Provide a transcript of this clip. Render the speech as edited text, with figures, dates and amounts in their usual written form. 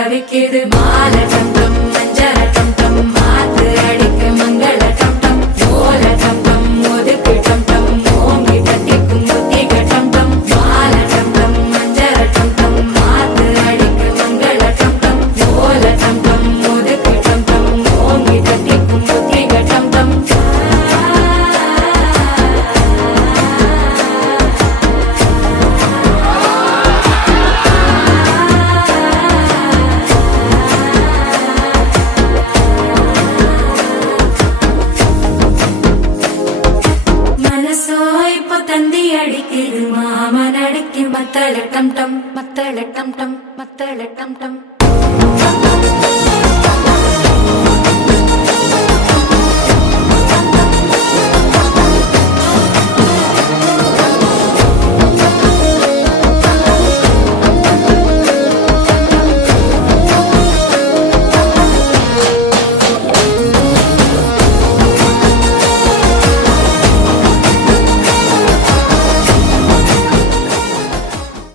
தவிக்குது மால டம் டம் மஞ்சள டம் டம் மாத்து அடிக்கு மங்கள டம் டம் ஓல டம் டம் ஒதுக்கு டம் டம் ஓங்கி தட்டிக்கும் புத்திக டம் டம் மால டம் டம் மஞ்சள டம் டம் மாத்து அடிக்கு மங்கள டம் டம் ஓல டம் டம் ஒதுக்கு டம் டம் ஓங்கி தட்டிக்கும் புத்திக டம் டம் தந்தி அடிக்குது மாமன் அடிக்கு மத்தள டம் டம் மத்தள டம் டம் மத்தள டம் டம்